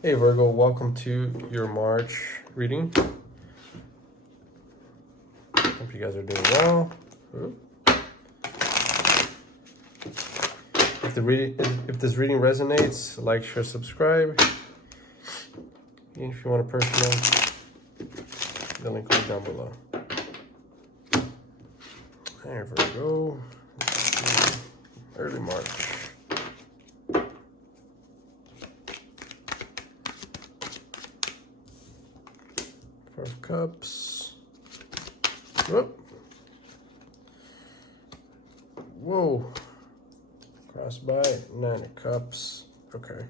Hey Virgo, welcome to your March reading. Hope you guys are doing well. If this reading resonates, like, share, subscribe. And if you want a personal, the link will be down below. There, Virgo. Early March. Four of Cups. Whoop. Whoa. Cross by, Nine of Cups. Okay.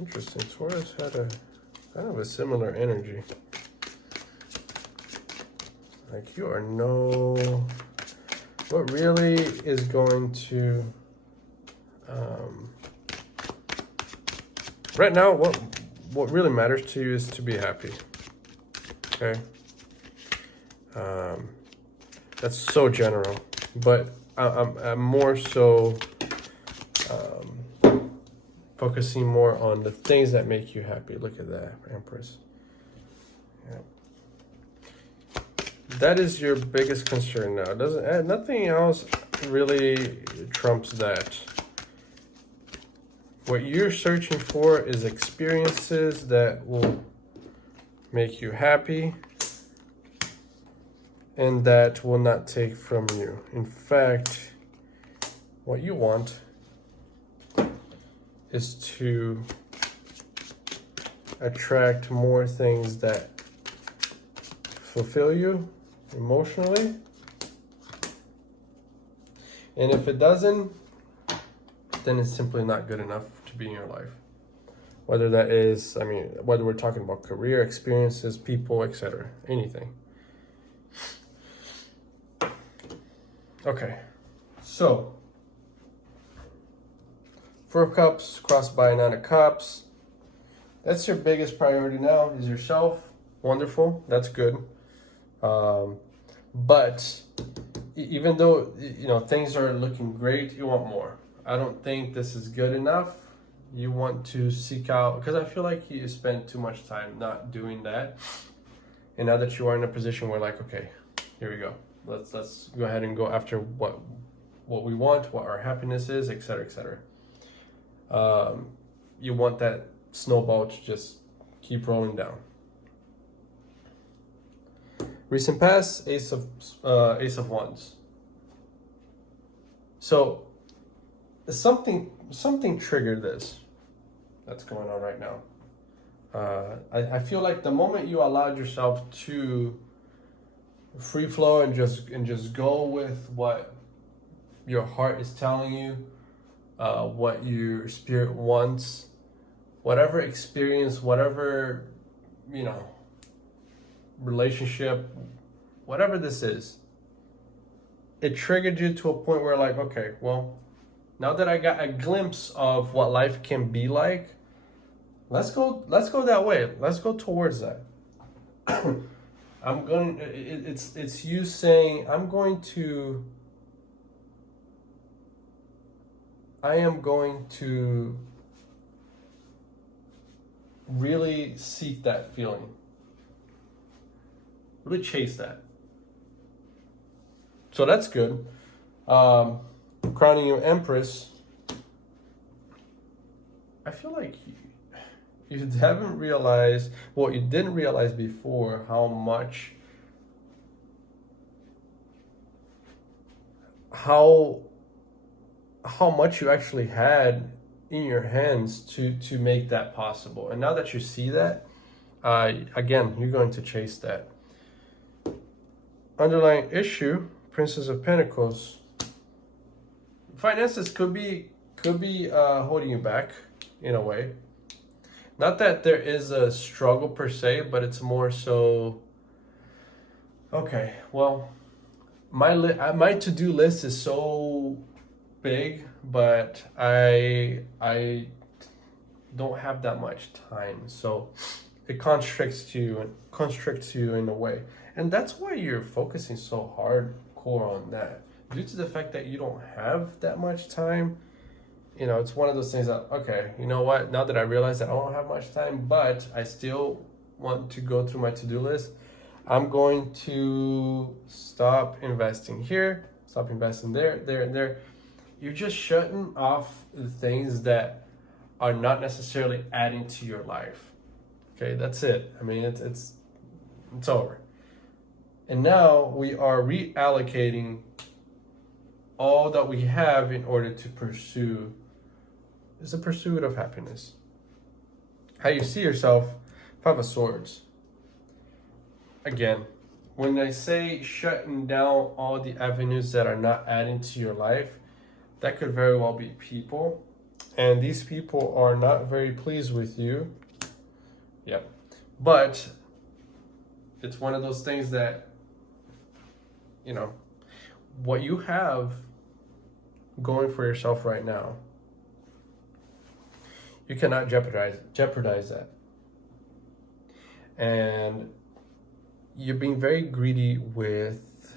Interesting. Taurus had a kind of a similar energy. Like you are what really is going to right now what really matters to you is to be happy. Okay. That's so general, but I'm more so focusing more on the things that make you happy. Look at that, Empress. Yeah. That is your biggest concern now. Nothing else really trumps that. What you're searching for is experiences that will make you happy and that will not take from you. In fact, what you want is to attract more things that fulfill you emotionally. And if it doesn't, then it's simply not good enough to be in your life. Whether that is, whether we're talking about career, experiences, people, etc., anything. Okay, so Four of Cups crossed by Nine of Cups. That's your biggest priority now, is yourself. Wonderful, that's good. But even though things are looking great, you want more. I don't think this is good enough. You want to seek out, because I feel like you spent too much time not doing that. And now that you are in a position where, like, okay, here we go. Let's go ahead and go after what we want, what our happiness is, etc., etc. You want that snowball to just keep rolling down. Recent past, Ace of Wands. So something triggered this that's going on right now. I feel like the moment you allowed yourself to free flow and just go with what your heart is telling you, what your spirit wants, whatever experience, whatever relationship, whatever this is, it triggered you to a point where, like, okay, well, now that I got a glimpse of what life can be like, let's go that way. Let's go towards that. It's you saying, I am going to really seek that feeling. Really chase that. So that's good. Crowning you Empress. I feel like you haven't realized, well, you didn't realize before how much you actually had in your hands to make that possible. And now that you see that, again, you're going to chase that. Underlying issue, Princess of Pentacles. Finances could be holding you back in a way. Not that there is a struggle per se, but it's more so, okay, well, my to-do list is so big, but I don't have that much time, so it constricts you in a way, and that's why you're focusing so hardcore on that, due to the fact that you don't have that much time. you know, it's one of those things that, okay, you know what, now that I realize that I don't have much time, but I still want to go through my to-do list, I'm going to stop investing here, stop investing there, there, and there. You're just shutting off the things that are not necessarily adding to your life. Okay, that's it. I mean, it's over. And now we are reallocating all that we have in order to pursue is the pursuit of happiness. How you see yourself, Five of Swords. Again, when I say shutting down all the avenues that are not adding to your life, that could very well be people. And these people are not very pleased with you. Yep. But it's one of those things that, you know, what you have going for yourself right now, you cannot jeopardize that. And you're being very greedy with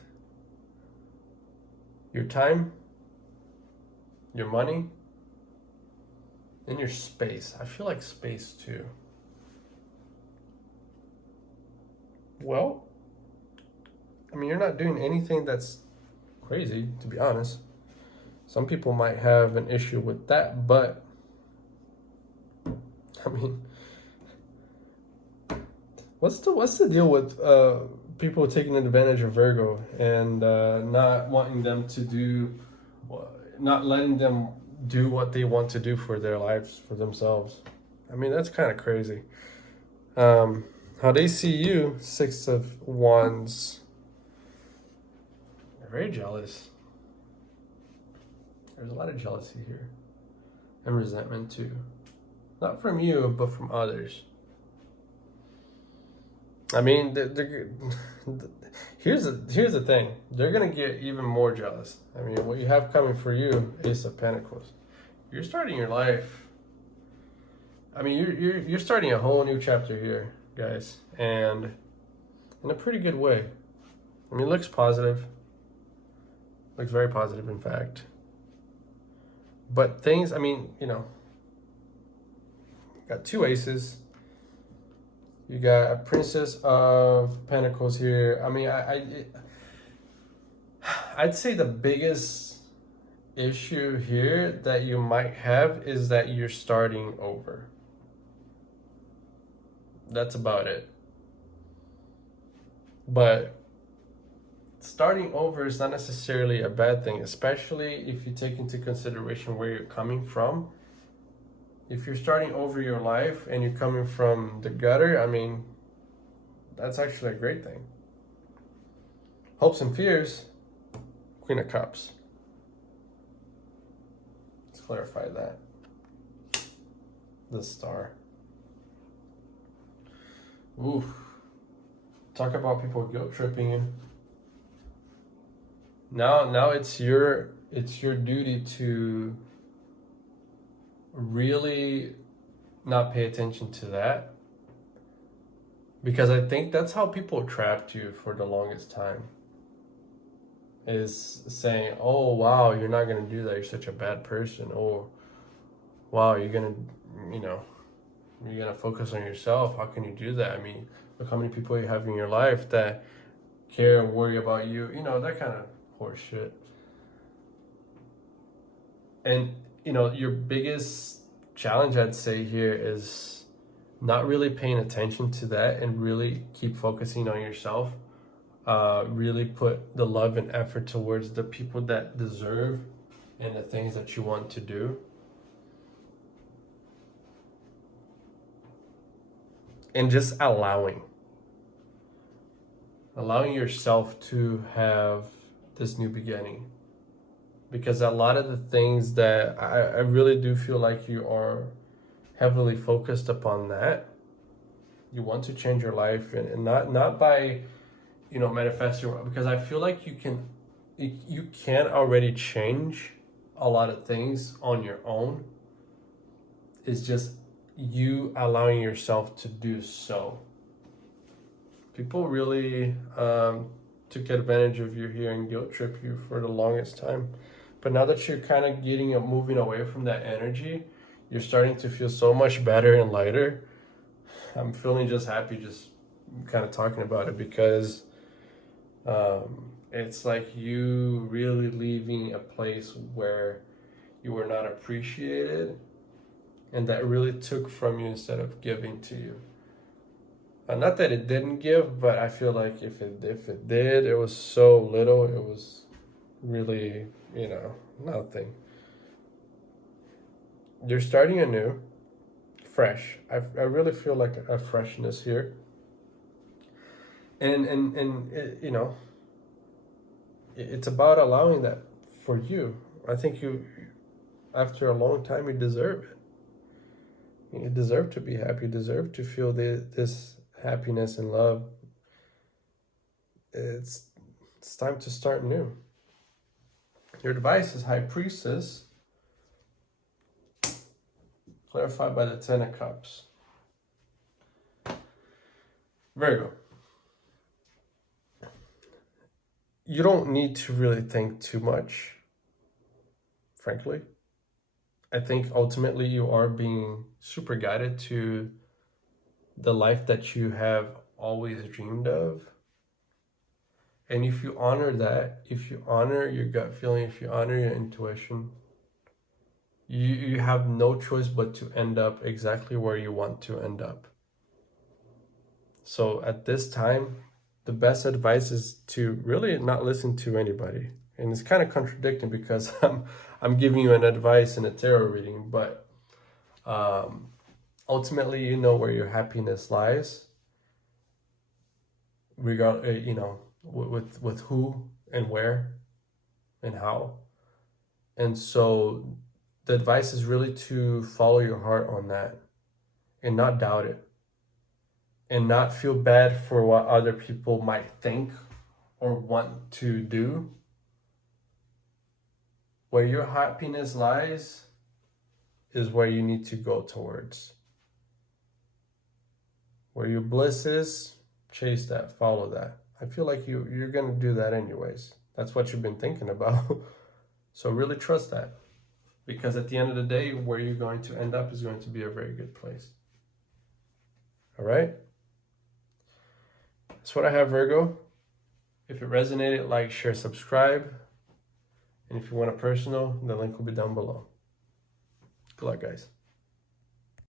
your time, your money, and your space. I feel like space too. Well, I mean, you're not doing anything that's crazy, to be honest. Some people might have an issue with that, but I mean, what's the deal with people taking advantage of Virgo and not wanting them to do, not letting them do what they want to do for their lives, for themselves? I mean, that's kind of crazy. How they see you, Six of Wands. They're very jealous. There's a lot of jealousy here. And resentment too. Not from you, but from others. I mean, here's the thing. They're going to get even more jealous. I mean, what you have coming for you, Ace of Pentacles. You're starting your life. I mean, you're starting a whole new chapter here, guys. And in a pretty good way. I mean, it looks positive. Looks very positive, in fact. But things, I mean, you know, got two aces. You got a Princess of Pentacles here. I mean, I'd say the biggest issue here that you might have is that you're starting over. That's about it. But starting over is not necessarily a bad thing, especially if you take into consideration where you're coming from. If you're starting over your life and you're coming from the gutter, I mean, that's actually a great thing. Hopes and fears, Queen of Cups. Let's clarify that. The Star. Oof. Talk about people guilt tripping you. Now it's your duty to really not pay attention to that, because I think that's how people trapped you for the longest time, is saying, oh wow, you're not gonna do that, you're such a bad person, oh wow, you're gonna focus on yourself, how can you do that? I mean, look how many people you have in your life that care and worry about you, you know, that kind of horse shit. And you know, your biggest challenge, I'd say, here is not really paying attention to that and really keep focusing on yourself. Really put the love and effort towards the people that deserve and the things that you want to do. And just allowing yourself to have this new beginning. Because a lot of the things that I really do feel like you are heavily focused upon that. You want to change your life, and not by, you know, manifesting, because I feel like you can already change a lot of things on your own. It's just you allowing yourself to do so. People really took advantage of you here and guilt trip you for the longest time. But now that you're kind of moving away from that energy, you're starting to feel so much better and lighter. I'm feeling just happy just kind of talking about it because it's like you really leaving a place where you were not appreciated and that really took from you instead of giving to you. Not that it didn't give, but I feel like if it did, it was so little. It was really, nothing. You're starting anew, fresh. I really feel like a freshness here, and it's about allowing that for you. I think you, after a long time, you deserve it. You deserve to be happy. You deserve to feel this happiness and love. It's time to start new. Your advice is High Priestess, clarified by the Ten of Cups. Virgo, you don't need to really think too much, frankly. I think ultimately you are being super guided to the life that you have always dreamed of. And if you honor that, if you honor your gut feeling, if you honor your intuition, you have no choice but to end up exactly where you want to end up. So at this time, the best advice is to really not listen to anybody. And it's kind of contradicting because I'm giving you an advice in a tarot reading, but ultimately you know where your happiness lies, with who and where and how. And so the advice is really to follow your heart on that and not doubt it and not feel bad for what other people might think or want to do. Where your happiness lies is where you need to go towards. Where your bliss is, chase that, follow that. I feel like you're going to do that anyways. That's what you've been thinking about. So really trust that. Because at the end of the day, where you're going to end up is going to be a very good place. All right? That's what I have, Virgo. If it resonated, like, share, subscribe. And if you want a personal, the link will be down below. Good luck, guys.